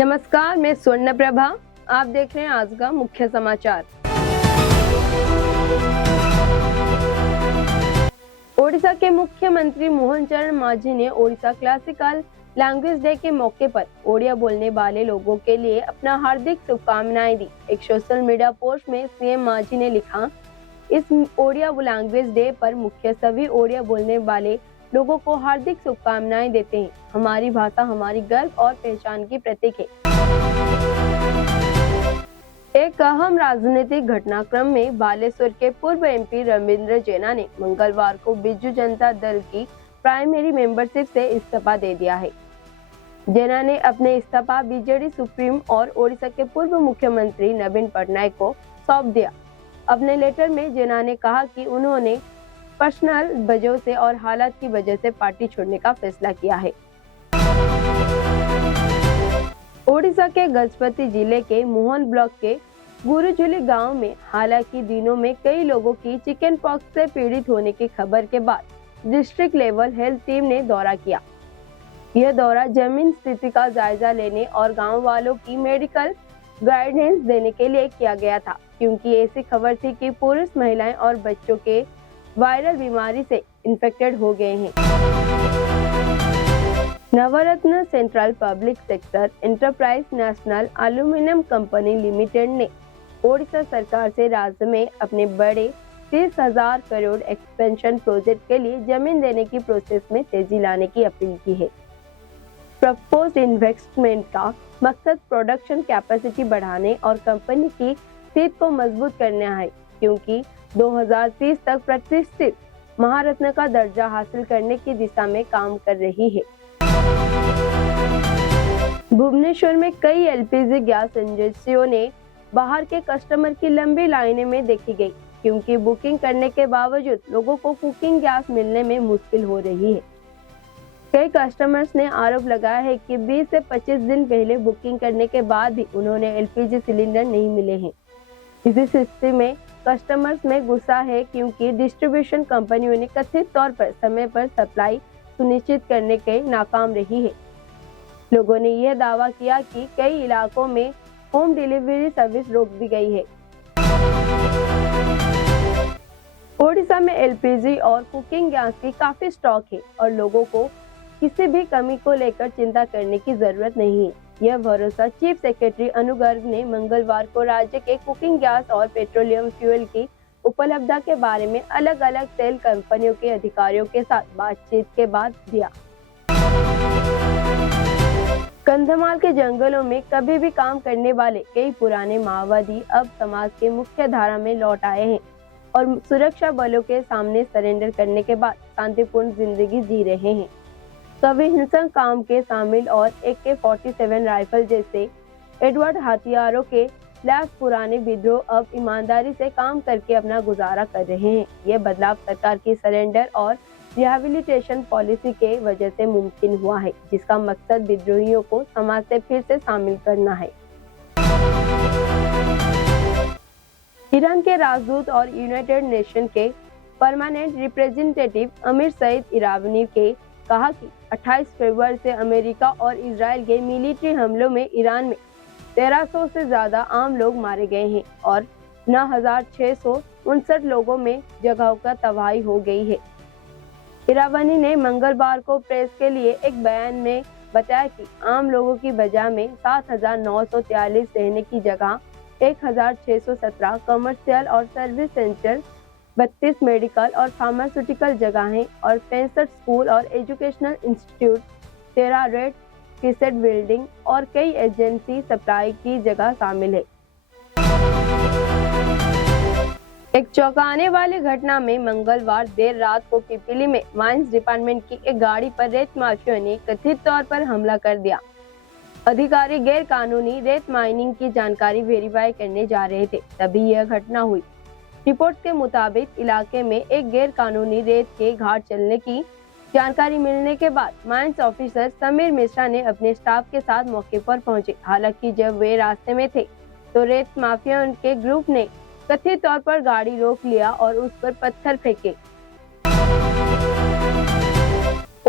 नमस्कार, मैं स्वर्ण प्रभा। आप देख रहे हैं आज का मुख्य समाचार। ओडिशा के मुख्यमंत्री मोहन चरण मांझी ने ओडिशा क्लासिकल लैंग्वेज डे के मौके पर ओडिया बोलने वाले लोगों के लिए अपना हार्दिक शुभकामनाएं दी। एक सोशल मीडिया पोस्ट में सीएम मांझी ने लिखा, इस ओडिया लैंग्वेज डे पर मुख्य सभी ओडिया बोलने वाले लोगों को हार्दिक शुभकामनाएं देते हैं। हमारी भाषा हमारी गर्व और पहचान की प्रतीक है। एक अहम राजनीतिक घटनाक्रम में बालेश्वर के पूर्व एमपी रविंद्र जैना ने मंगलवार को बिजू जनता दल की प्राइमरी मेंबरशिप से इस्तीफा दे दिया है। जैना ने अपने इस्तीफा बीजेडी सुप्रीम और ओडिशा के पूर्व मुख्यमंत्री नवीन पटनायक को सौंप दिया। अपने लेटर में जैना ने कहा कि उन्होंने पर्सनल वजह से और हालात की वजह से पार्टी छोड़ने का फैसला किया है। ओडिशा के गजपति जिले के मोहन ब्लॉक के गुरुजुली गांव में हालांकि दिनों में कई लोगों की चिकन पॉक्स से पीड़ित होने की खबर के बाद डिस्ट्रिक्ट लेवल हेल्थ टीम ने दौरा किया। यह दौरा जमीन स्थिति का जायजा लेने और गांव वालों की मेडिकल गाइडेंस देने के लिए किया गया था, क्योंकि ऐसी खबर थी कि पुरुष, महिलाएं और बच्चों के वायरल बीमारी से इन्फेक्टेड हो गए हैं। Navratna central public sector enterprise national aluminium company limited ने ओडिशा सरकार से राज्य में अपने बड़े 30,000 करोड़ एक्सपेंशन प्रोजेक्ट के लिए जमीन देने की प्रोसेस में तेजी लाने की अपील की है। प्रपोज्ड इन्वेस्टमेंट का मकसद प्रोडक्शन कैपेसिटी बढ़ाने और कंपनी की स्थिति को मजबूत करना है, क्योंकि 2030 तक प्रतिष्ठित महारत्न का दर्जा हासिल करने की दिशा में काम कर रही है। भुवनेश्वर में कई एलपीजी गैस एजेंसियों ने बाहर के कस्टमर की लंबी लाइनें में देखी गई, क्योंकि बुकिंग करने के बावजूद लोगों को कुकिंग गैस मिलने में मुश्किल हो रही है। कई कस्टमर्स ने आरोप लगाया है कि 20 से 25 दिन पहले बुकिंग करने के बाद भी उन्होंने एलपीजी सिलेंडर नहीं मिले हैं। इसी स्थिति में कस्टमर्स में गुस्सा है, क्योंकि डिस्ट्रीब्यूशन कंपनियों ने कथित तौर पर समय पर सप्लाई सुनिश्चित करने के नाकाम रही है। लोगों ने यह दावा किया कि कई इलाकों में होम डिलीवरी सर्विस रोक दी गई है। ओडिशा में एलपीजी और कुकिंग गैस की काफी स्टॉक है और लोगों को किसी भी कमी को लेकर चिंता करने की जरूरत नहीं है। यह भरोसा चीफ सेक्रेटरी अनु गर्ग ने मंगलवार को राज्य के कुकिंग गैस और पेट्रोलियम फ्यूल की उपलब्धता के बारे में अलग अलग तेल कंपनियों के अधिकारियों के साथ बातचीत के बाद दिया। कंधमाल के जंगलों में कभी भी काम करने वाले कई पुराने माओवादी अब समाज के मुख्य धारा में लौट आए हैं और सुरक्षा बलों के सामने सरेंडर करने के बाद शांतिपूर्ण जिंदगी जी रहे हैं। कभी हिंसक काम के शामिल और AK-47 राइफल जैसे एडवर्ड हथियारों के लैस पुराने विद्रोह अब ईमानदारी से काम करके अपना गुजारा कर रहे हैं। ये बदलाव सरकार की सरेंडर और रिहैबिलिटेशन पॉलिसी के वजह से मुमकिन हुआ है, जिसका मकसद विद्रोहियों को समाज से फिर से शामिल करना है। ईरान के राजदूत और यूनाइटेड नेशन के परमानेंट रिप्रेजेंटेटिव अमीर सईद इरावनी के कहा कि 28 फरवरी से अमेरिका और इजराइल के मिलिट्री हमलों में ईरान में 1300 से ज्यादा आम लोग मारे गए हैं और 9,659 लोगों में जगहों का तबाही हो गई है। इरावनी ने मंगलवार को प्रेस के लिए एक बयान में बताया कि आम लोगों की बजा में 7,943 रहने की जगह 1,617 कमर्शियल और सर्विस सेंटर, 32 मेडिकल और फार्मास्यूटिकल जगहें और 65 स्कूल और educational institute, 13 red crescent building और कई एजेंसी सप्लाई की जगह शामिल है। एक चौंकाने वाली घटना में मंगलवार देर रात को पिपली में माइंस डिपार्टमेंट की एक गाड़ी पर रेत माफिया ने कथित तौर पर हमला कर दिया। अधिकारी गैर कानूनी रेत माइनिंग की जानकारी वेरीफाई करने जा रहे थे, तभी यह घटना हुई। रिपोर्ट के मुताबिक इलाके में एक गैर कानूनी रेत के घाट चलने की जानकारी मिलने के बाद माइंस ऑफिसर समीर मिश्रा ने अपने स्टाफ के साथ मौके पर पहुंचे। हालांकि जब वे रास्ते में थे तो रेत माफिया के ग्रुप ने कथित तौर पर गाड़ी रोक लिया और उस पर पत्थर फेंके।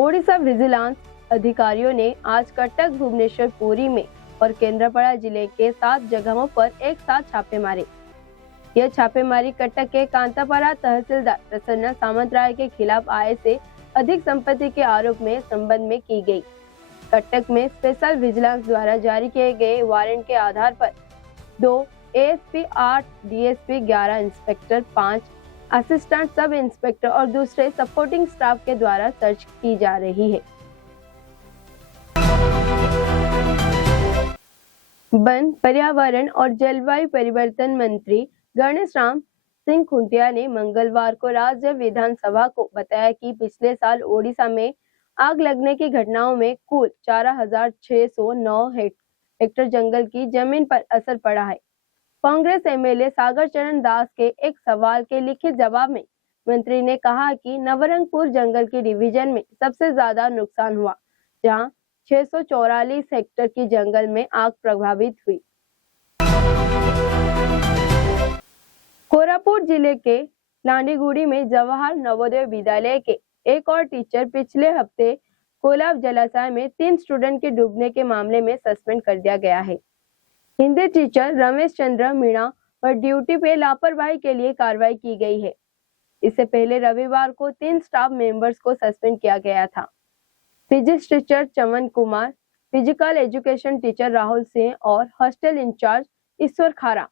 ओडिशा विजिलेंस अधिकारियों ने आज कटक, भुवनेश्वर, पुरी में और केंद्रापड़ा जिले के 7 जगहों पर एक साथ छापे मारे। यह छापेमारी कटक के कांतापारा तहसीलदार प्रसन्ना सामंतराय के खिलाफ आय से अधिक संपत्ति के आरोप में संबंध में की गई। कटक में स्पेशल विजिलेंस द्वारा जारी किए गए वारंट के आधार पर 2 ASP 8, DSP 11, inspector 5, assistant sub inspector और दूसरे सपोर्टिंग स्टाफ के द्वारा सर्च की जा रही है। वन, पर्यावरण और जलवायु परिवर्तन मंत्री गणेश राम सिंह खुंटिया ने मंगलवार को राज्य विधानसभा को बताया कि पिछले साल ओडिशा में आग लगने की घटनाओं में कुल 14,609 हेक्टेयर जंगल की जमीन पर असर पड़ा है। कांग्रेस एमएलए सागर चरण दास के एक सवाल के लिखित जवाब में मंत्री ने कहा कि नवरंगपुर जंगल की डिवीजन में सबसे ज्यादा नुकसान हुआ, जहां 644 हेक्टेयर की जंगल में आग प्रभावित हुई। कोरापुट जिले के लांडीगुड़ी में जवाहर नवोदय विद्यालय के एक और टीचर पिछले हफ्ते कोलाब जलाशय में 3 स्टूडेंट के डूबने के मामले में सस्पेंड कर दिया गया है। हिंदी टीचर रमेश चंद्र मीणा पर ड्यूटी पे लापरवाही के लिए कार्रवाई की गई है। इससे पहले रविवार को 3 स्टाफ मेंबर्स को सस्पेंड किया गया था। Physics teacher Chaman Kumar, physical education teacher Rahul Singh और हॉस्टल इंचार्ज ईश्वर खारा